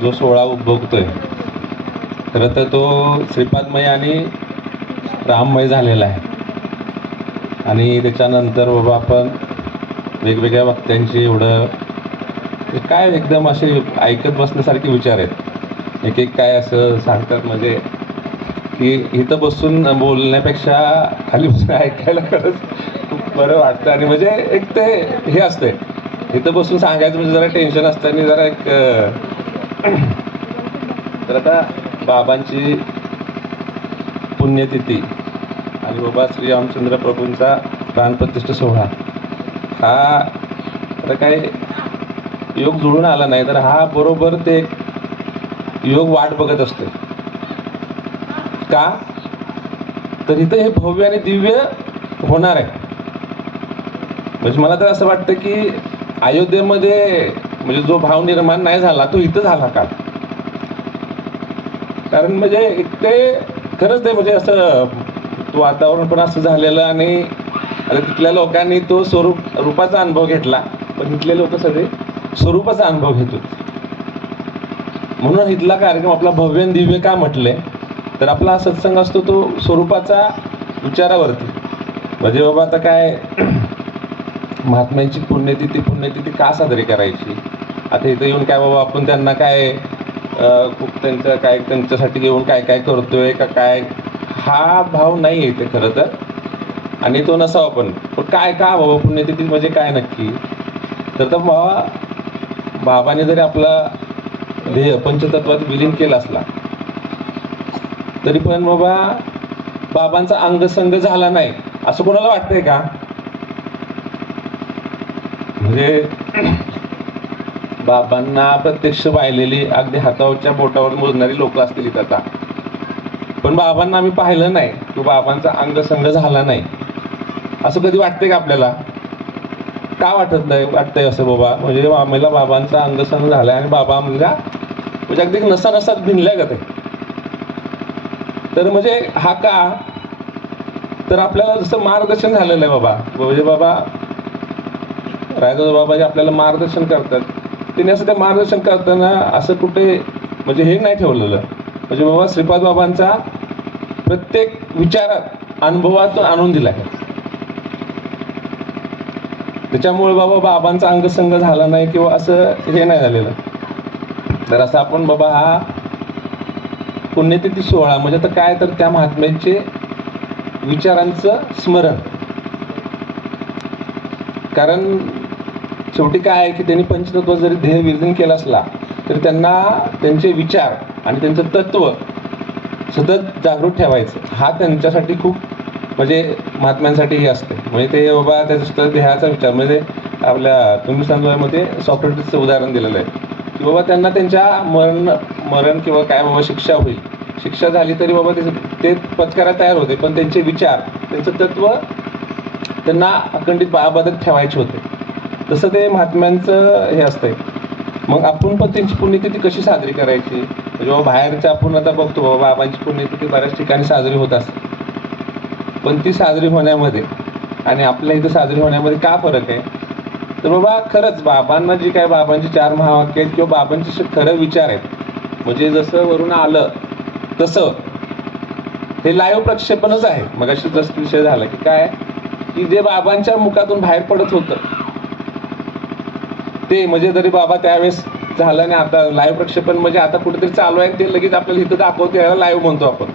जो सोहळा उद्भवतोय खरं तर तो श्रीपादमय आणि राममय झालेला आहे. आणि त्याच्यानंतर बाबा आपण वेगवेगळ्या वक्त्यांची एवढं म्हणजे काय एकदम असे ऐकत बसण्यासारखे विचार आहेत. एक एक काय असं सांगतात म्हणजे की इथं बसून बोलण्यापेक्षा खाली बसून ऐकायला खरंच खूप बरं वाटतं. आणि म्हणजे एक ते हे असतंय. इथं बसून सांगायचं म्हणजे जरा टेन्शन असतं आणि जरा एक तर आता बाबांची पुण्यतिथी आणि बाबा श्री रामचंद्र प्रभूंचा प्राणप्रतिष्ठा सोहळा. हा तर काय योग जुळून आला नाही तर हा बरोबर ते योग वाट बघत असते. का? तर इथं हे भव्य आणि दिव्य होणार आहे. म्हणजे मला तर असं वाटतं की अयोध्येमध्ये म्हणजे जो भाव निर्माण नाही झाला तो इथं झाला का? कारण म्हणजे ते खरंच ते म्हणजे असं वातावरण पण असं झालेलं आणि तिथल्या लोकांनी तो स्वरूप रूपाचा अनुभव घेतला. पण इथले लोक सगळे स्वरूपाचा अनुभव घेत होते. म्हणून इथला कार्यक्रम आपला भव्य दिव्य का म्हटले? तर आपला हा सत्संग असतो तो स्वरूपाचा विचारावरती. म्हणजे बाबा आता काय महात्म्यांची पुण्यतिथी पुण्यतिथी का साजरी करायची? आता इथं येऊन काय बाबा आपण त्यांना काय खूप त्यांचं काय त्यांच्यासाठी येऊन काय काय करतोय का काय? हा भाव नाही आहे ते खरं तर. आणि तो नसावा पण. पण काय का बाबा पुण्यतिथी म्हणजे काय नक्की? तर तर बाबा बाबाने जरी आपला ध्येय पंचतत्वात विलीन केला असला तरी पण बाबा बाबांचा अंगसंग झाला नाही. असं कोणाला वाटतंय का? म्हणजे बाबांना प्रत्यक्ष पाहिलेली अगदी हातावरच्या बोटावर मोजणारी लोक असतील इथं आता. पण बाबांना आम्ही पाहिलं नाही. तो बाबांचा अंगसंग झाला नाही. असं कधी वाटतंय का आपल्याला? का वाटत नाही? वाटतंय असं बाबा? म्हणजे आम्हाला बाबांचा अंगसंग झालाय आणि बाबा म्हणजे म्हणजे अगदी नसा नसात भिनल्या का ते? तर म्हणजे हा का? तर आपल्याला जसं मार्गदर्शन झालेलं आहे बाबा. म्हणजे बाबा रायदास बाबाजी आपल्याला मार्गदर्शन करतात. त्यांनी असं ते मार्गदर्शन करताना असं कुठे म्हणजे हे नाही ठेवलेलं. म्हणजे बाबा श्रीपाद बाबांचा प्रत्येक विचारात अनुभवातून आणून दिला आहे. त्याच्यामुळे बाबा बाबांचा अंगसंग झाला नाही किंवा असं हे नाही झालेलं. तर असं आपण बाबा हा पुण्यतिथी सोहळा म्हणजे तर काय तर त्या महात्म्यांचे विचारांचं स्मरण. कारण शेवटी काय आहे की त्यांनी पंचतत्व जरी ध्येय विर्जन केला असला तरी त्यांना त्यांचे विचार आणि त्यांचं तत्व सतत जागृत ठेवायचं. हा त्यांच्यासाठी खूप म्हणजे महात्म्यांसाठी हे असते. म्हणजे ते बाबा त्याच्या ध्येयाचा विचार म्हणजे आपल्या तुम्ही सांगण्यामध्ये सॉक्रेटिसचं उदाहरण दिलेलं आहे. की बाबा त्यांना त्यांच्या मरण मरण किंवा काय बाबा शिक्षा होईल. शिक्षा झाली तरी बाबा ते ते पत्करायला तयार होते पण त्यांचे विचार त्यांचं तत्व त्यांना अखंडित बाबादत ठेवायचे होते. तसं ते महात्म्यांचं हे असतंय. मग आपण पण त्यांची पुण्यतिथी कशी साजरी करायची? म्हणजे बाबा बाहेरच्या आपण आता बघतो बाबा बाबांची पुण्यतिथी बऱ्याच ठिकाणी साजरी होत असते. पण ती साजरी होण्यामध्ये आणि आपल्या इथं साजरी होण्यामध्ये का फरक आहे? तर बाबा खरंच बाबांना जी काय बाबांची चार महावाक्य आहेत किंवा बाबांचे खरं विचार आहेत म्हणजे जसं वरून आलं तसं हे लाईव्ह प्रक्षेपणच आहे. मग अशी जसं विषय झाला की काय? की जे बाबांच्या मुखातून बाहेर पडत होतं ते म्हणजे जरी बाबा त्यावेळेस झालं नाही आता लाईव्ह प्रक्षेपण म्हणजे आता कुठेतरी चालू आहे ते लगेच आपल्याला इथं दाखवते याला लाईव्ह म्हणतो आपण.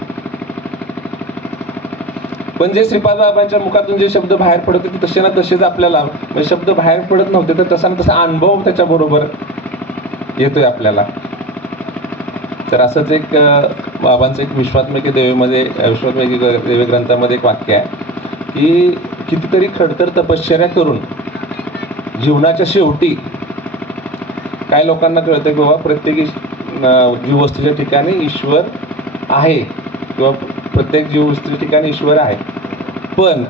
पण जे श्रीपाद बाबांच्या मुखातून जे शब्द बाहेर पडत होते तसे ना तसेच आपल्याला म्हणजे शब्द बाहेर पडत नव्हते तर तसा ना तसा अनुभव त्याच्याबरोबर येतोय आपल्याला. तर असंच एक बाबांचं एक विश्वात्मक देवेमध्ये अं, विश्वात्मक देवे ग्रंथामध्ये एक वाक्य आहे की कितीतरी खडतर तपश्चर्या करून जीवनाच्या शेवटी काय लोकांना कळतं की बाबा प्रत्येक जीववस्तूच्या ठिकाणी ईश्वर आहे. किंवा प्रत्येक जीववस्तूच्या ठिकाणी ईश्वर आहे. पण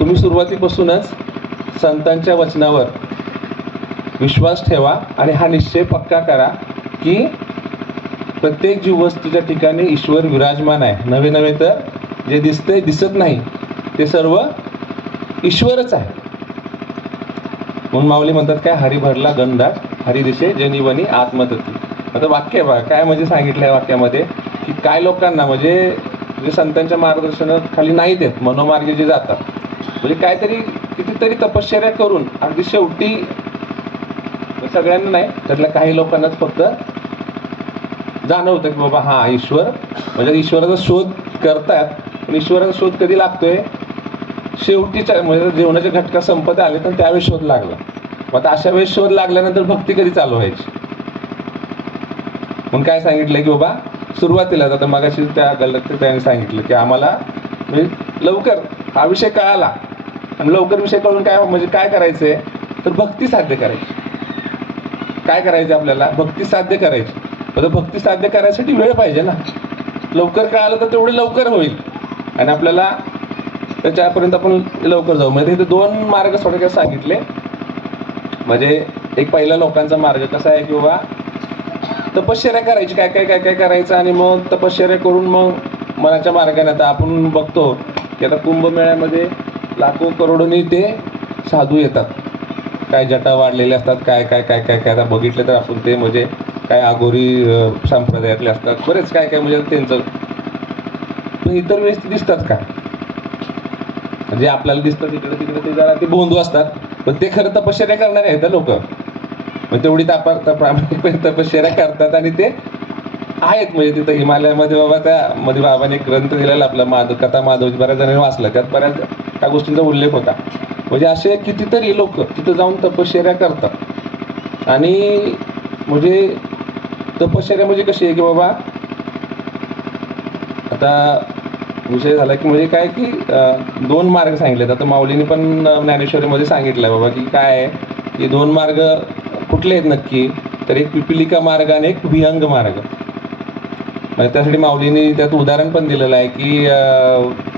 तुम्ही सुरुवातीपासूनच संतांच्या वचनावर विश्वास ठेवा आणि हा निश्चय पक्का करा की प्रत्येक जीववस्तूच्या ठिकाणी ईश्वर विराजमान आहे. नवे नवे तर जे दिसतंय दिसत नाही ते सर्व ईश्वरच आहे. म्हणून माऊली म्हणतात काय? हरी भरला गंधात हरिदिशे जनीवनी आत्मतती. आता वाक्य आहे बघा काय म्हणजे सांगितलं या वाक्यामध्ये? की काय लोकांना म्हणजे जे संतांच्या मार्गदर्शनाखाली नाही देत मनोमार्गे जे जातात म्हणजे काहीतरी कितीतरी तपश्चर्या करून अगदी शेवटी सगळ्यांना नाही त्यातल्या काही लोकांनाच फक्त जाणवतं की बाबा हा ईश्वर म्हणजे ईश्वराचा शोध करतात पण ईश्वराचा शोध कधी लागतोय? शेवटीच्या म्हणजे जीवनाचे घटका संपत आले तर त्यावेळेस शोध लागला. मग आता अशा वेळेस शोध लागल्यानंतर भक्ती कधी चालू व्हायची? म्हणून काय सांगितलं की बाबा सुरुवातीला आता मगाशी त्या गल्लत त्याने सांगितलं की आम्हाला लवकर हा विषय कळाला. आणि लवकर विषय कळून काय म्हणजे काय करायचंय? तर भक्ती साध्य करायची. काय करायचं आपल्याला? भक्ती साध्य करायची. तर भक्ती साध्य करायसाठी वेळ पाहिजे ना. लवकर कळालं तर तेवढे लवकर होईल. आणि आपल्याला त्याच्यापर्यंत आपण लवकर जाऊ. म्हणजे इथे दोन मार्ग थोडक्यात सांगितले. म्हणजे एक पहिला लोकांचा मार्ग कसा आहे की बाबा तपश्चर्या करायची काय काय काय काय करायचं आणि मग तपश्चर्या करून मग मनाच्या मार्गाने आता आपण बघतो की आता कुंभमेळ्यामध्ये लाखो करोडोनी ते साधू येतात. काय जटा वाढलेले असतात काय काय काय काय काय आता बघितलं तर आपण ते म्हणजे काय आगोरी संप्रदायातले असतात बरेच काय काय म्हणजे त्यांचं. पण इतर वेळेस ते दिसतात का? जे आपल्याला दिसतात तिकडे तिकडे ते जरा ते बोंधू असतात. पण ते खरं तपश्चर्या करणारे आहेत लोक. मग तेवढी तापा प्रामाणिकपणे तपश्चर्या करतात आणि ते आहेत. म्हणजे तिथं हिमालयामध्ये बाबा त्या मध्ये बाबाने ग्रंथ दिलेला आपला माधव कथा माधवजी बऱ्याच जणांनी वाचला. त्यात बऱ्याच त्या गोष्टींचा उल्लेख होता. म्हणजे असे कितीतरी लोक तिथं जाऊन तपश्चर्या करतात. आणि म्हणजे तपश्चर्या म्हणजे कशी आहे की बाबा आता विषय झाला की म्हणजे काय की दोन मार्ग सांगितलेत. आता माऊलीने पण ज्ञानेश्वरीमध्ये ज्ञानेश्वरीमध्ये आहे बाबा की काय आहे की दोन मार्ग कुठले आहेत नक्की? तर एक पिपिलिका मार्ग आणि एक विहंग मार्ग. म्हणजे त्यासाठी माऊलीने त्यात उदाहरण पण दिलेलं आहे की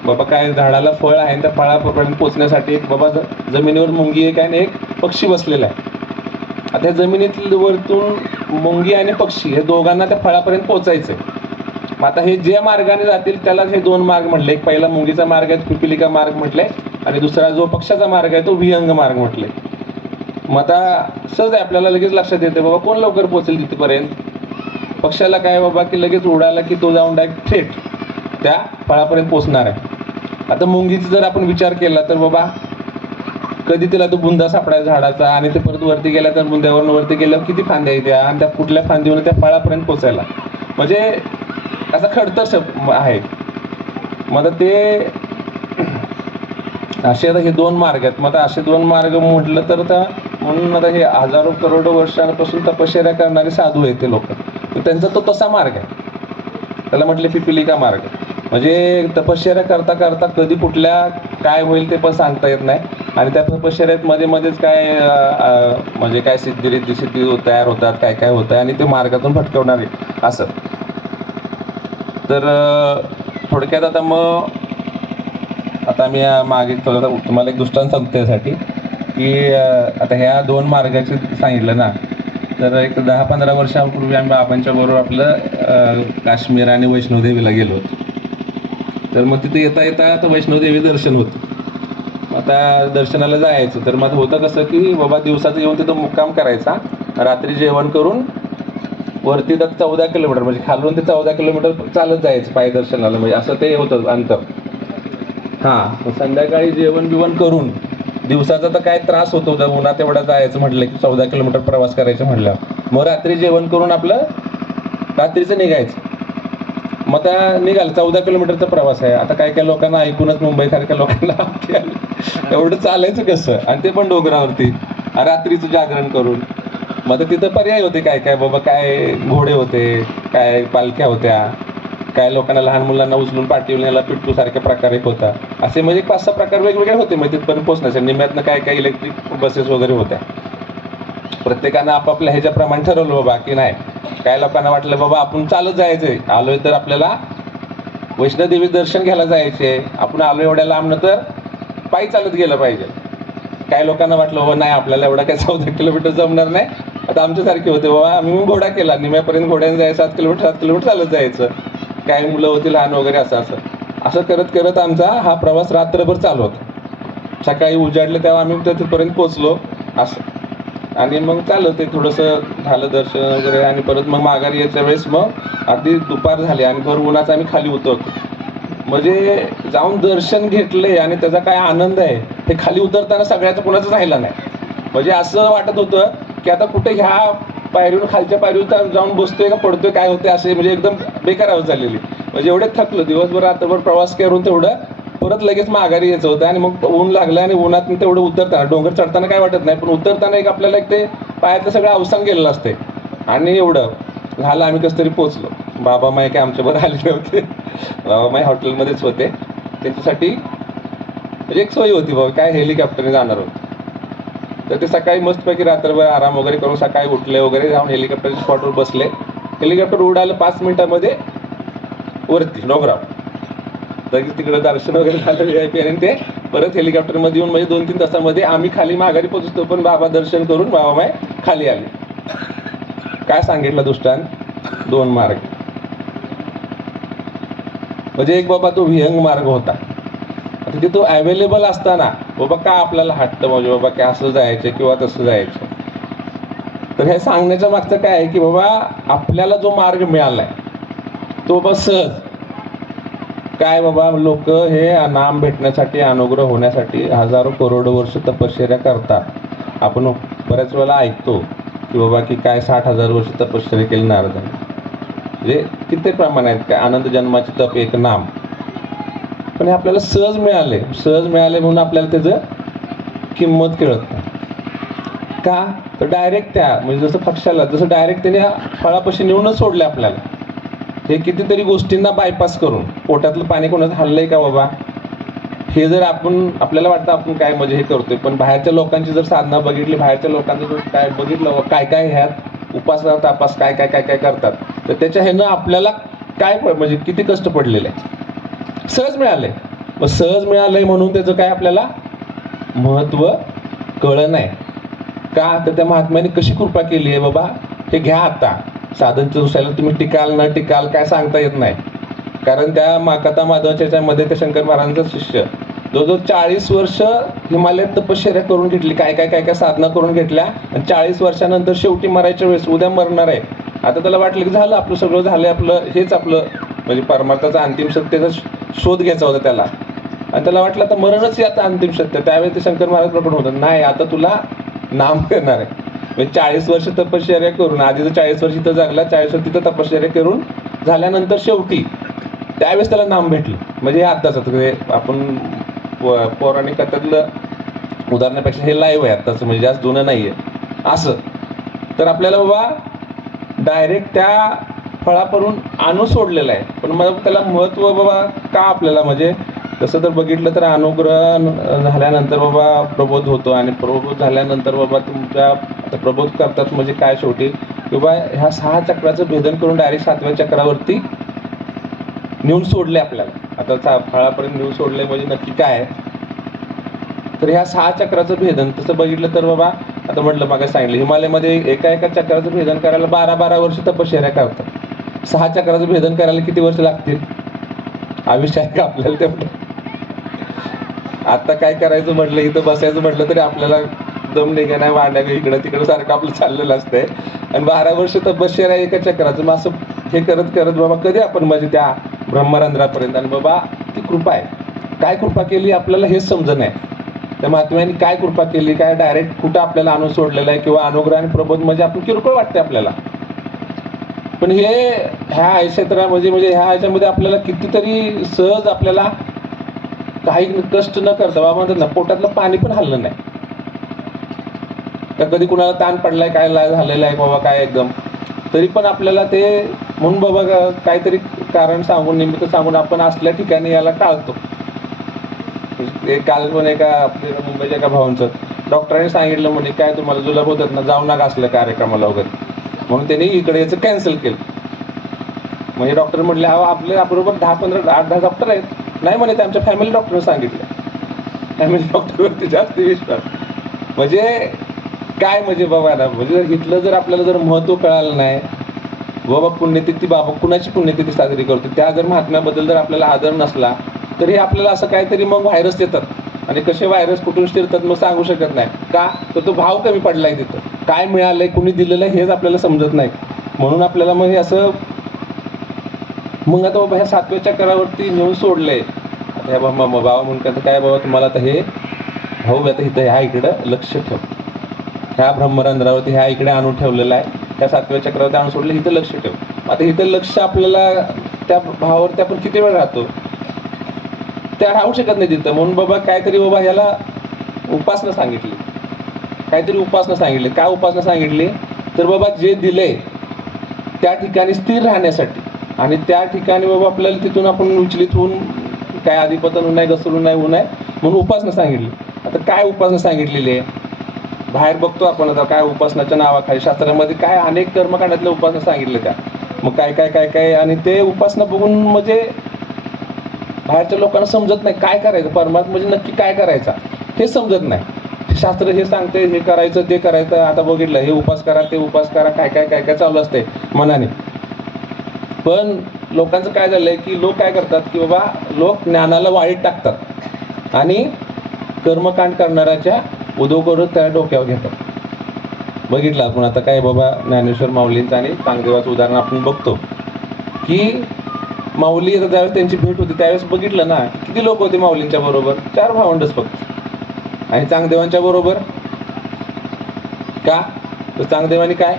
बाबा काय झाडाला फळ आहे त्या फळापर्यंत पोचण्यासाठी एक बाबा जमिनीवर मुंगी एक आहे आणि एक पक्षी बसलेला आहे. आता जमिनीत जमिनीतील वरतून मुंगी आणि पक्षी हे दोघांना त्या फळापर्यंत पोचायचं आहे मग आता हे ज्या मार्गाने जातील त्याला हे दोन मार्ग म्हटले. एक पहिला मुंगीचा मार्ग आहे पिपिलिका मार्ग म्हटले. आणि दुसरा जो पक्षाचा मार्ग आहे तो विहंग मार्ग म्हटले. मग आता सहज आहे आपल्याला लगेच लक्षात येते बाबा कोण लवकर पोचेल तिथपर्यंत? पक्षाला काय बाबा की लगेच उडाला की तो जाऊन डायरेक्ट थेट त्या फळापर्यंत पोचणार आहे. आता मुंगीचा जर आपण विचार केला तर बाबा कधी तिला तो बुंदा सापडायचा झाडाचा आणि ते परत वरती गेला तर बुंद्यावरून वरती गेल्यावर किती फांद्या येत्या आणि त्या कुठल्या फांदीवरून त्या फळापर्यंत पोचायला? म्हणजे असा खडतर शब्द आहे. मग ते असे आता हे दोन मार्ग आहेत. मग असे दोन मार्ग म्हटलं तर आता म्हणून आता हे हजारो करोडो वर्षांपासून तपश्चर्या करणारे साधू आहेत ते लोक. त्यांचा तो तसा मार्ग आहे. त्याला म्हटले पिपिलिका मार्ग. म्हणजे तपश्चर्या करता करता कधी कुठल्या काय होईल ते पण सांगता येत नाही. आणि त्या तपश्चर्यात मध्ये मध्येच काय म्हणजे काय सिद्धी रिद्धी सिद्धी तयार होतात काय काय होतं आणि ते मार्गातून भटकवणारे असं. तर थोडक्यात आता मग आता मी मागे थोडं तुम्हाला एक दृष्टांत सांगतो त्यासाठी की आता ह्या दोन मार्गाचे सांगितलं ना तर एक दहा पंधरा वर्षापूर्वी आम्ही बाबांच्या बरोबर आपलं काश्मीर आणि वैष्णोदेवीला गेलो होतो. तर मग तिथे येता येता आता वैष्णोदेवी दर्शन होतं. आता दर्शनाला जायचं तर मग होतं कसं की बाबा दिवसाचं येऊन तिथं मुक्काम करायचा रात्री जेवण करून वरती तर चौदा किलोमीटर म्हणजे खालून ते चौदा किलोमीटर चालत जायचं पाय दर्शनाला म्हणजे असं ते होतं अंतर. हां संध्याकाळी जेवण बिवण करून दिवसाचा तर काय त्रास होतो जर उन्हा एवढा जायचं म्हटलं की चौदा किलोमीटर प्रवास करायचं म्हटलं मग रात्री जेवण करून आपलं रात्रीचं निघायचं. मग त्या निघाल चौदा किलोमीटरचा प्रवास आहे. आता काय काय लोकांना ऐकूनच मुंबईसारख्या लोकांना एवढं चालायचं कसं? आणि ते पण डोंगरावरती. रात्रीचं जागरण करून. मग तिथं पर्याय होते काय काय बाबा काय घोडे होते काय पालख्या होत्या काय लोकांना लहान मुलांना उचलून पाठवून पिट्टू सारख्या प्रकार एक होता. असे म्हणजे पाच सहा प्रकार वेगवेगळे होते मग तिथपर्यंत पोहोचण्याचे. निम्यातनं काय काय इलेक्ट्रिक बसेस वगैरे होत्या. प्रत्येकानं आपापल्या ह्याच्याप्रमाणे ठरवलं बाबा की नाही काय लोकांना वाटलं बाबा आपण चालत जायचंय. आलोय तर आपल्याला वैष्णोदेवी दर्शन घ्यायला जायचे आपण आलो एवढ्या लांबनं तर पायी चालत गेलं पाहिजे. काय लोकांना वाटलं बाबा नाही आपल्याला एवढा काय चौदा किलोमीटर जमणार नाही. आता आमच्यासारखे होते बाबा आम्ही घोडा केला. निम्यापर्यंत घोड्याने जायचं सात किलोमीटर सात किलोमीटर चालत जायचं. काही मुलं होती लहान वगैरे असं असं. असं करत करत आमचा हा प्रवास रात्रभर चालू होता. सकाळी उजाडलं तेव्हा आम्ही तिथपर्यंत पोचलो असं. आणि मग चाललं ते थोडंसं झालं दर्शन वगैरे आणि परत मग माघारी यायच्या वेळेस मग अगदी दुपार झाली आणि भर उन्हाचं आम्ही खाली उतरतो म्हणजे जाऊन दर्शन घेतले आणि त्याचा काय आनंद आहे हे खाली उतरताना सगळ्याचं कुणाचं राहिला नाही. म्हणजे असं वाटत होतं की आता कुठे ह्या पायरीवर खालच्या पायरीवर जाऊन बसतोय का पडतोय काय होते असे म्हणजे एकदम बेकार अवस्था झालेली. म्हणजे एवढे थकलो दिवसभर रात्रभर प्रवास करून तेवढं परत लगेच माघारी यायचं होतं आणि मग ऊन लागलं आणि उन्हात तेवढं उतरताना डोंगर चढताना काय वाटत नाही पण उतरताना एक आपल्याला एक ते पायातलं सगळं अवसान गेलेलं असते आणि एवढं झालं आम्ही कसं तरी पोचलो बाबा माय काय आमच्याबरोबर आलेले होते बाबा माय हॉटेलमध्येच होते. त्यांच्यासाठी म्हणजे एक सोय होती बाबा काय हेलिकॉप्टरने जाणार होतं. तर ते सकाळी मस्तपैकी रात्रभर आराम वगैरे करून सकाळी उठले वगैरे जाऊन हेलिकॉप्टर स्पॉटवर बसले. हेलिकॉप्टर उडालं पाच मिनिटामध्ये वरती डोंगरावर. लगेच तिकडे दर्शन वगैरे झालं व्ही आय पी आणि ते. परत हेलिकॉप्टरमध्ये येऊन म्हणजे दोन तीन तासामध्ये आम्ही खाली माघारी पोहोचतो पण बाबा दर्शन करून बाबा माय खाली आले. काय सांगितलं दुष्टान? दोन मार्ग. म्हणजे एक बाबा तो विहंग मार्ग होता. तिथे तो अवेलेबल असताना बाबा का आपल्याला हट्ट म्हणजे बाबा काय असं जायचं किंवा तसं जायचं? तर हे सांगण्याच्या मागचं काय आहे की बाबा आपल्याला जो मार्ग मिळालाय तो बाबा सहज. काय बाबा लोक हे नाम भेटण्यासाठी अनुग्रह होण्यासाठी हजारो करोड वर्ष तपश्चर्या करतात. आपण बऱ्याच वेळेला ऐकतो की बाबा की काय साठ हजार वर्ष तपश्चर्या केली नारदाने. म्हणजे किती प्रमाण आहेत काय आनंद जन्माचे तप एक नाम. पण हे आपल्याला सहज मिळाले. सहज मिळाले म्हणून आपल्याला त्याचं किंमत कळत नाही. का? तर डायरेक्ट त्या म्हणजे जसं पक्षाला जसं डायरेक्ट त्याने फळापाशी नेऊनच सोडले आपल्याला. हे कितीतरी गोष्टींना बायपास करून पोटातलं पाणी कोणाचं हल्लंय का बाबा? हे जर आपण आपल्याला वाटतं आपण काय म्हणजे हे करतोय पण बाहेरच्या लोकांची जर साधना बघितली बाहेरच्या लोकांचं जर काय बघितलं बाबा काय काय ह्यात उपासना तापास काय काय काय काय करतात तर त्याच्या ह्यानं आपल्याला काय प- म्हणजे किती कष्ट पडलेले आहे सहज मिळाले. मग सहज मिळालंय म्हणून त्याचं काय आपल्याला महत्त्व कळलं नाही. का? तर त्या महात्म्याने कशी कृपा केली आहे बाबा? हे घ्या आता. साधन दुसऱ्याला तुम्ही टिकाल न टिकाल काय सांगता येत नाही. कारण त्या माकता माधवाच्या याच्यामध्ये त्या शंकर महाराजांचा शिष्य. जवळजवळ चाळीस वर्ष हिमालयात तपश्चर्या करून घेतली काय काय काय काय साधना करून घेतल्या आणि चाळीस वर्षानंतर शेवटी मरायच्या वेळेस उद्या मरणार आहे. आता त्याला वाटलं की झालं आपलं सगळं झालं आपलं हेच आपलं. म्हणजे परमार्थाचा अंतिम सत्तेचा शोध घ्यायचा होता त्याला. आणि त्याला वाटलं आता मरणच आता अंतिम सत्य. त्यावेळी ते शंकर महाराज प्रकट होतं नाही आता तुला नाम करणार आहे. म्हणजे चाळीस वर्ष तपश्चर्या करून आधी चाळीस वर्ष इथं जगला चाळीस वर्ष तिथं तपश्चर्या करून झाल्यानंतर शेवटी त्यावेळेस त्याला नाम भेटलं. म्हणजे हे आत्ताच आपण प- पौराणिक कथातलं उदाहरणापेक्षा हे लाईव्ह आहे आत्ताचं. म्हणजे जास्त जुनं नाही आहे असं. तर आपल्याला बाबा डायरेक्ट त्या फळापरून आणू सोडलेलं आहे. पण मग त्याला महत्त्व बाबा का आपल्याला? म्हणजे तसं तर बघितलं तर अनुग्रह झाल्यानंतर बाबा प्रबोध होतो आणि प्रबोध झाल्यानंतर बाबा तुमच्या प्रबोध करतात म्हणजे काय शेवटी? की ह्या सहा चक्राचं भेदन करून डायरेक्ट सातव्या चक्रावरती नेऊन सोडले आपल्याला. आता सा फळापर्यंत नेऊन सोडले म्हणजे नक्की काय? आहे तर ह्या सहा चक्राचं भेदन तसं बघितलं तर बाबा आता म्हटलं मागे सांगितलं हिमालयामध्ये एका एका चक्राचं भेदन करायला बारा बारा वर्ष तपश्चर्या करतात. सहा चक्राचं भेदन करायला किती वर्ष लागतील? आयुष्य आहे का आपल्याला तेवढं? आता काय करायचं म्हटलं इथं बसायचं म्हटलं तरी आपल्याला दम निघा नाही वाढण्या इकडं तिकडं सारखं आपलं चाललेलं असतंय. आणि बारा वर्ष तपश्चर्या एका चक्राचं. मग असं हे करत करत बाबा कधी आपण म्हणजे त्या ब्रह्मरंध्रापर्यंत? आणि बाबा ती कृपा आहे. काय कृपा केली आपल्याला हेच समजत नाही त्या महात्म्याने काय कृपा केली? काय डायरेक्ट कुठं आपल्याला आणून सोडलेलं आहे? किंवा अनुग्रह आणि प्रबोध म्हणजे आपण किरकोळ वाटते आपल्याला. पण हे ह्या क्षेत्रामध्ये म्हणजे ह्या ह्याच्यामध्ये आपल्याला कितीतरी सहज आपल्याला काही कष्ट न करता बाबा म्हणतात ना पोटातलं पाणी पण हल्लं नाही. का कधी कुणाला ताण पडलाय काय ला- झालेलं आहे बाबा काय एकदम. तरी पण आपल्याला ते म्हणून बाबा काहीतरी कारण सांगून निमित्त सांगून आपण असल्या ठिकाणी याला टाळतो. म्हणजे एक काल पण एका आपल्या मुंबईच्या एका भावांचं डॉक्टरांनी सांगितलं म्हणे काय तुम्हाला जुलाब होतात ना जाऊ नका असल्या कार्यक्रमाला वगैरे. म्हणून त्यांनी इकडे याचं कॅन्सल केलं. म्हणजे डॉक्टर म्हटले अहो आपले बरोबर दहा पंधरा आठ दहा डॉक्टर आहेत. नाही म्हणे ते आमच्या फॅमिली डॉक्टरने सांगितलं. फॅमिली डॉक्टरवरती जास्त विश्वास. म्हणजे काय म्हणजे बाबा ना म्हणजे जर इथलं जर आपल्याला जर महत्त्व कळालं नाही बाबा पुण्यतिथी बाबा कुणाची पुण्यतिथी साजरी करतो? त्या जर महात्म्याबद्दल जर आपल्याला आदर नसला तरी आपल्याला असं काहीतरी मग व्हायरस देतात आणि कसे व्हायरस कुठून शिरतात मग सांगू शकत नाही. का? तर तो भाव कमी पडलाय तिथं. काय मिळालंय कुणी दिलेलं आहे हेच आपल्याला समजत नाही. म्हणून आपल्याला मग हे असं मग आता बाबा ह्या सातव्या चक्रावरती नेऊन सोडलंय. आता ह्या बाबा बाबा म्हणून काय काय बाबा तुम्हाला आता हे भाऊ आता इथं ह्या इकडं लक्ष ठेव. ह्या ब्रह्मरंध्रावरती ह्या इकडे आणून ठेवलेलं आहे. त्या सातव्या चक्रावरती आणून सोडलं इथं लक्ष ठेव. आता इथं लक्ष आपल्याला त्या भावावरती आपण किती वेळ राहतो? त्या राहू शकत नाही तिथं. म्हणून बाबा काहीतरी बाबा ह्याला उपासना सांगितली. काहीतरी उपासना सांगितली. काय उपासना सांगितली? तर बाबा जे दिले त्या ठिकाणी स्थिर राहण्यासाठी. आणि त्या ठिकाणी बाबा आपल्याला तिथून आपण विचलित होऊन काय आधीपतन होऊ नये घसरून नाही होऊ नये म्हणून उपासना सांगितली. आता काय उपासना सांगितलेली आहे? बाहेर बघतो आपण आता काय उपासनाच्या नावाखाली. शास्त्रामध्ये काय अनेक कर्मकांडातल्या उपासना सांगितल्या त्या. मग काय काय काय काय? आणि ते उपासना बघून म्हणजे बाहेरच्या लोकांना समजत नाही काय करायचं परमात्मा म्हणजे नक्की काय करायचा हे समजत नाही. शास्त्र हे सांगते हे करायचं ते करायचं आता बघितलं हे उपास करा ते उपास करा काय काय काय काय चालू असते मनाने. पण लोकांचं काय झालंय की लोक काय करतात की बाबा लोक ज्ञानाला वाईट टाकतात. आणि कर्मकांड करणाऱ्याच्या उदोगरच त्या डोक्यावर घेतात. बघितलं आपण आता काय बाबा ज्ञानेश्वर माऊलींचं आणि चांगदेवाचं उदाहरण आपण बघतो की माऊली आता ज्यावेळेस त्यांची भेट होती त्यावेळेस बघितलं ना किती लोक होते माऊलींच्या बरोबर? चार भावंडच फक्त. आणि चांगदेवांच्या बरोबर? का? तर चांगदेवानी काय?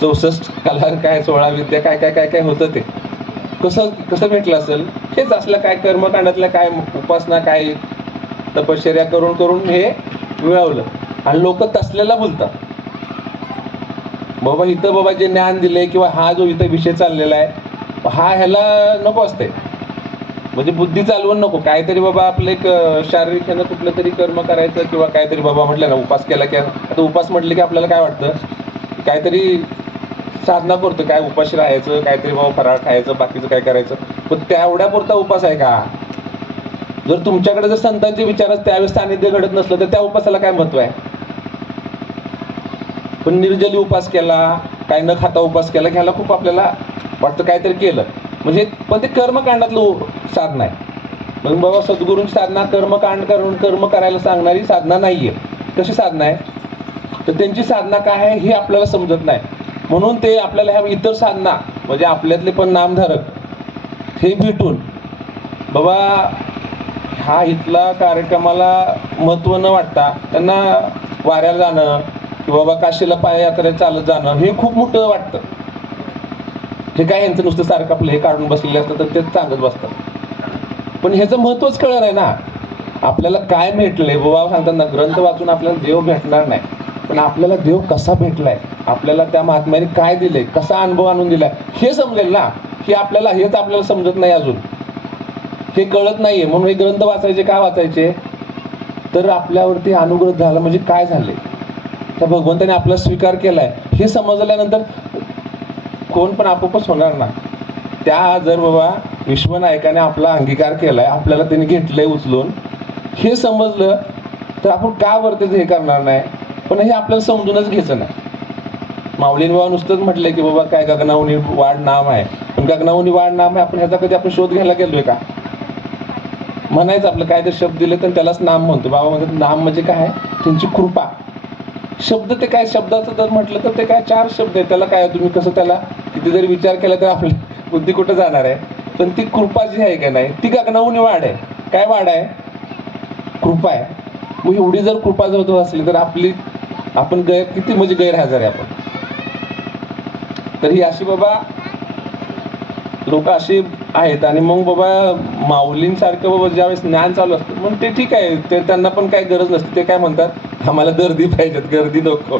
चौसष्ट कला काय सोळा विद्या काय काय काय काय होतं ते. कसं कसं भेटलं असेल? हेच असलं काय कर्मकांडातल्या काय उपासना काय तपश्चर्या करून करून हे मिळवलं. आणि लोक तसलेला बोलतात. बाबा इथं बाबा जे ज्ञान दिले किंवा हा जो इथं विषय चाललेला आहे हा ह्याला नको असते. म्हणजे बुद्धी चालवून नको. काहीतरी बाबा आपलं एक शारीरिक ह्यानं कुठलं तरी कर्म करायचं किंवा काहीतरी बाबा म्हटलं ना उपास केला की आता उपास म्हटलं की आपल्याला काय वाटतं? काहीतरी साधना करतो. काय उपाशी राहायचं काहीतरी बाबा फराळ खायचं बाकीचं काय करायचं. पण तेवढ्यापुरता उपास आहे का? जर तुमच्याकडे जर संतांचे विचार त्यावेळेस सानिध्य घडत नसलं तर त्या उपासाला काय महत्त्व आहे? पण निर्जली उपास केला काय न खाता उपास केला ह्याला खूप आपल्याला वाटतं काहीतरी केलं. म्हणजे पण ते कर्मकांडातलं साधना आहे. मग बाबा सद्गुरूंची साधना कर्मकांड करून कर्म करायला सांगणारी साधना नाहीये. कशी साधना आहे? तर त्यांची साधना काय आहे हे आपल्याला समजत नाही. म्हणून ते आपल्याला ह्या इतर साधना म्हणजे आपल्यातले पण नामधारक हे भेटून बाबा हा इथला कार्यक्रमाला महत्त्व न वाटता त्यांना वाऱ्याला जाणं किंवा बाबा काशीला पायात्रेत चालत जाणं हे खूप मोठं वाटतं. हे काय यांचं नुसतं सारखं आपलं हे काढून बसलेले असतं तर तेच सांगत बसतात. पण ह्याचं महत्त्वच कळलं नाही ना. आपल्याला काय भेटलंय? बाबा सांगताना ग्रंथ वाचून आपल्याला देव भेटणार नाही. पण आपल्याला देव कसा भेटलाय? आपल्याला त्या महात्म्याने काय दिले कसा अनुभव आणून दिलाय? हे समजेल ना. की आपल्याला हेच आपल्याला समजत नाही अजून. हे कळत नाहीये. म्हणून हे ग्रंथ वाचायचे का वाचायचे? तर आपल्यावरती अनुग्रह झाला म्हणजे काय झाले त्या भगवंताने आपला स्वीकार केलाय. हे समजल्यानंतर कोण पण आपोआपच होणार ना. त्या जर बाबा विश्वनायकाने आपला अंगीकार केलाय आपल्याला त्यांनी घेतलंय उचलून हे समजलं तर आपण का वरती हे करणार नाही? पण हे आपल्याला समजूनच घ्यायचं नाही. माऊलीन बाबा नुसतंच म्हटलंय की बाबा काय गगनावनी वाढ नाम आहे. पण गगनावनी वाढ नाम आहे आपण ह्याचा कधी आपण शोध घ्यायला गेलोय का? म्हणायचं आपलं काय तर शब्द दिले तर त्यालाच नाम म्हणतो. बाबा म्हणजे नाम म्हणजे काय? त्यांची कृपा. शब्द ते काय शब्दाचं जर म्हटलं तर ते काय चार शब्द आहे त्याला काय तुम्ही कसं त्याला किती जरी विचार केला तर आपली बुद्धी कुठं जाणार आहे? पण ती कृपा जी आहे का नाही ती गगनाहून वाढ आहे. काय वाढ आहे? कृपा आहे. मग एवढी जर कृपा जर होत असली तर आपली आपण गैर किती म्हणजे गैरहजर आहे आपण. तर ही अशी बाबा लोक अशी आहेत आणि मग बाबा माऊलींसारखं बाबा ज्यावेळेस ज्ञान चालू असतं मग ते ठीक आहे. ते त्यांना पण काही गरज नसते ते काय म्हणतात? आम्हाला गर्दी पाहिजेत गर्दी नको.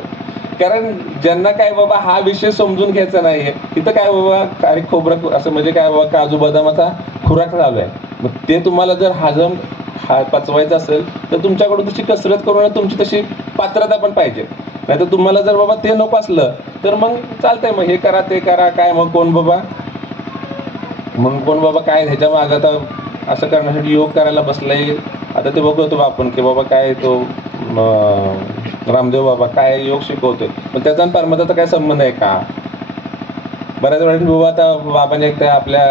कारण ज्यांना काय बाबा हा विषय समजून घ्यायचा नाहीये तिथं काय बाबा काय खोबरं असं म्हणजे काय बाबा काजू बदामाचा खुराक चालू आहे. मग ते तुम्हाला जर हजम हा पचवायचं असेल तर तुमच्याकडून तशी कसरत करून तुमची तशी पात्रता पण पाहिजे. नाही तर तुम्हाला जर बाबा ते नको असलं तर मग चालतंय मग हे करा ते करा काय मग कोण बाबा? मग कोण बाबा काय ह्याच्या मागं आता असं करण्यासाठी योग करायला बसलाय? आता ते बघतो बा आपण की बाबा काय तो रामदेव बाबा काय योग शिकवतोय? पण त्याचा आणि परमात्माचा काय संबंध आहे का? बऱ्याच वेळा बाबा आता बाबाने एक आपल्या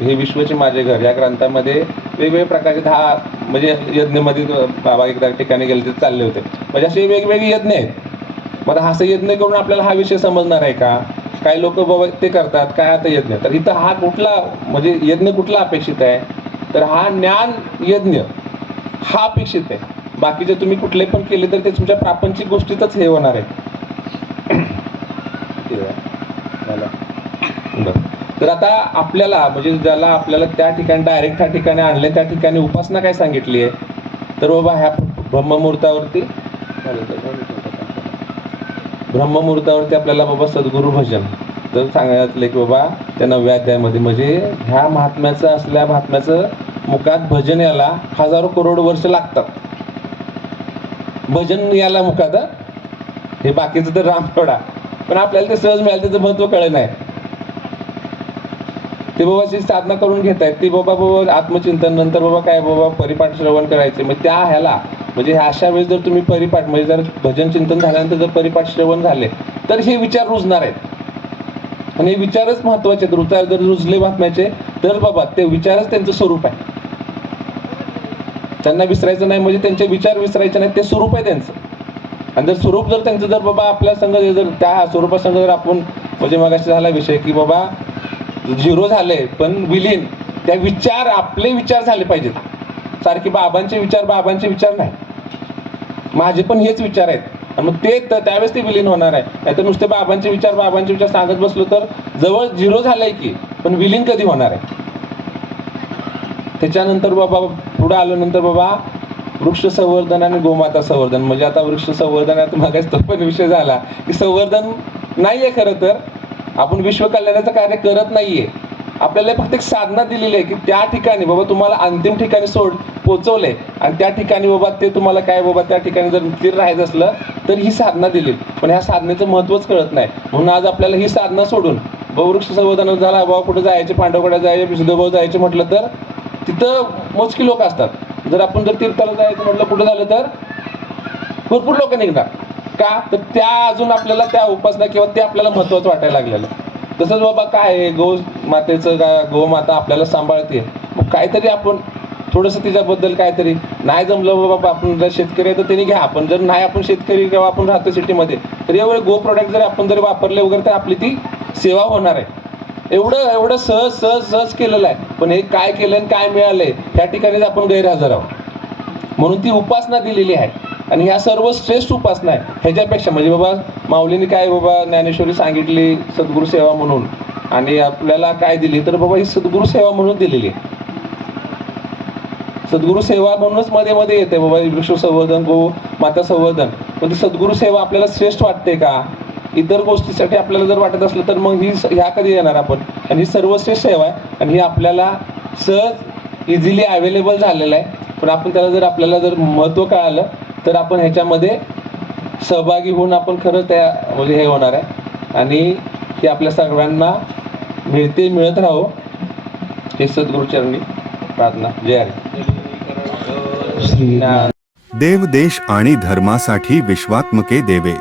हे विश्वचे माझे घर या ग्रंथामध्ये वेगवेगळ्या प्रकारचे दहा म्हणजे यज्ञमध्ये बाबा एकदा ठिकाणी गेले ते चालले होते. म्हणजे असे वेगवेगळे यज्ञ आहेत. मग हा असं यज्ञ करून आपल्याला हा विषय समजणार आहे का? काही लोक बाबा ते करतात काय आता यज्ञ? तर इथं हा कुठला म्हणजे यज्ञ कुठला अपेक्षित आहे? तर हा ज्ञान यज्ञ हा अपेक्षित आहे. बाकीचे तुम्ही कुठले पण केले तर ते तुमच्या प्रापंचिक गोष्टीतच हे होणार आहे. बरं. तर आता आपल्याला म्हणजे ज्याला आपल्याला त्या ठिकाणी डायरेक्ट त्या ठिकाणी आणले त्या ठिकाणी उपासना काय सांगितली आहे? तर बाबा ह्या ब्रह्ममुहूर्तावरती ब्रह्ममुहूर्तावरती आपल्याला बाबा सद्गुरू भजन. तर सांगायचं की बाबा त्या नवव्या अध्यायामध्ये म्हणजे ह्या महात्म्याचं असल्या महात्म्याचं मुखात भजन याला हजारो करोड वर्ष लागतात. भजन याला मुकादा. हे बाकीचं तर रामथोडा पण आपल्याला ते सहज मिळालं त्याचं महत्त्व कळलं नाही. ते बाबाची साधना करून घेत आहेत ते बाबा बाबा आत्मचिंतन नंतर बाबा काय बाबा परिपाठ श्रवण करायचे. मग त्या ह्याला म्हणजे ह्या अशा वेळेस जर तुम्ही परिपाठ म्हणजे जर भजन चिंतन झाल्यानंतर जर परिपाठ श्रवण झाले तर हे विचार रुजणार आहेत. आणि हे विचारच महत्त्वाचे आहेत. रुचार जर रुजले बातम्याचे तर बाबा ते विचारच त्यांचं स्वरूप आहे. त्यांना विसरायचं नाही म्हणजे त्यांचे विचार विसरायचे नाही ते स्वरूप आहे त्यांचं. आणि जर स्वरूप जर त्यांचं जर बाबा आपल्या संघ जर त्या स्वरूपासंग जर आपण म्हणजे मगाशी झाला विषय की बाबा झिरो झाले पण विलीन त्या विचार आपले विचार झाले पाहिजेत. सारखे बाबांचे विचार बाबांचे विचार नाही. माझे पण हेच विचार आहेत. आणि मग ते त्यावेळेस ते विलीन होणार आहे. नाहीतर नुसते बाबांचे विचार बाबांचे विचार सांगत बसलो तर जवळ झिरो झालंय की पण विलीन कधी होणार आहे? त्याच्यानंतर बाबा पुढे आल्यानंतर बाबा वृक्ष संवर्धन आणि गोमाता संवर्धन. म्हणजे आता वृक्ष संवर्धनात मागास तो पण विषय झाला की संवर्धन नाहीये खरं तर. आपण विश्व कल्याणाचं कार्य करत नाहीये. आपल्याला फक्त एक साधना दिलेली आहे की त्या ठिकाणी बाबा तुम्हाला अंतिम ठिकाणी सोड पोचवलंय. आणि त्या ठिकाणी बाबा ते तुम्हाला काय बाबा त्या ठिकाणी जर स्थिर राहायचं असलं तर ही साधना दिली. पण ह्या साधनेचं महत्वच कळत नाही. म्हणून आज आपल्याला ही साधना सोडून बाबा वृक्ष संवर्धन झाला बाबा कुठे जायचे पांडवकडे जायचे विष्णुभाऊ जायचे म्हटलं तर तिथं मोजकी लोक असतात. जर आपण जर तीर्थाला जायचं म्हटलं कुठं झालं तर? भरपूर लोक निघणार. का? तर त्या अजून आपल्याला त्या उपासना किंवा ते आपल्याला महत्वाचं वाटायला लागलेलं. तसंच बाबा काय आहे, गौ मातेचं का? गोमाता आपल्याला सांभाळते. मग काहीतरी आपण थोडंसं तिच्याबद्दल काहीतरी. नाही जमलं बाबा आपण जर शेतकरी आहे तर त्यांनी घ्या. आपण जर नाही आपण शेतकरी किंवा आपण राहतो सिटीमध्ये तर एवढे गो प्रोडक्ट जर आपण जर वापरले वगैरे तर आपली ती सेवा होणार आहे. एवढं एवढं सहज सहज सहज केलेलं आहे. पण हे काय केलं आणि काय मिळालंय त्या ठिकाणीच आपण गैरहजर आहोत. म्हणून ती उपासना दिलेली आहे. आणि ह्या सर्व श्रेष्ठ उपासना आहे ह्याच्यापेक्षा म्हणजे बाबा माऊलीने काय बाबा ज्ञानेश्वरी सांगितली सद्गुरू सेवा म्हणून. आणि आपल्याला काय दिली तर बाबा ही सद्गुरू सेवा म्हणून दिलेली आहे. सद्गुरू सेवा म्हणूनच मध्ये मध्ये येते बाबा वृक्ष संवर्धन गो माता संवर्धन. पण ती सद्गुरू सेवा आपल्याला श्रेष्ठ वाटते का? इतर गोष्टीसाठी आपल्याला जर वाटत असलं तर मग ही ह्या कधी येणार आपण? आणि ही सर्वश्रेष्ठ सेवा आहे. आणि ही आपल्याला सहज इझिली अवेलेबल झालेलं आहे. पण आपण त्याला जर आपल्याला जर महत्त्व कळालं तर आपण ह्याच्यामध्ये सहभागी होऊन आपण खरं त्या म्हणजे हे होणार आहे. आणि हे आपल्या सगळ्यांना मिळते मिळत राहो. हे सद्गुरुचरणी प्रार्थना. जय हरी. श्री देव देश आणि धर्मासाठी विश्वात्मके देवे.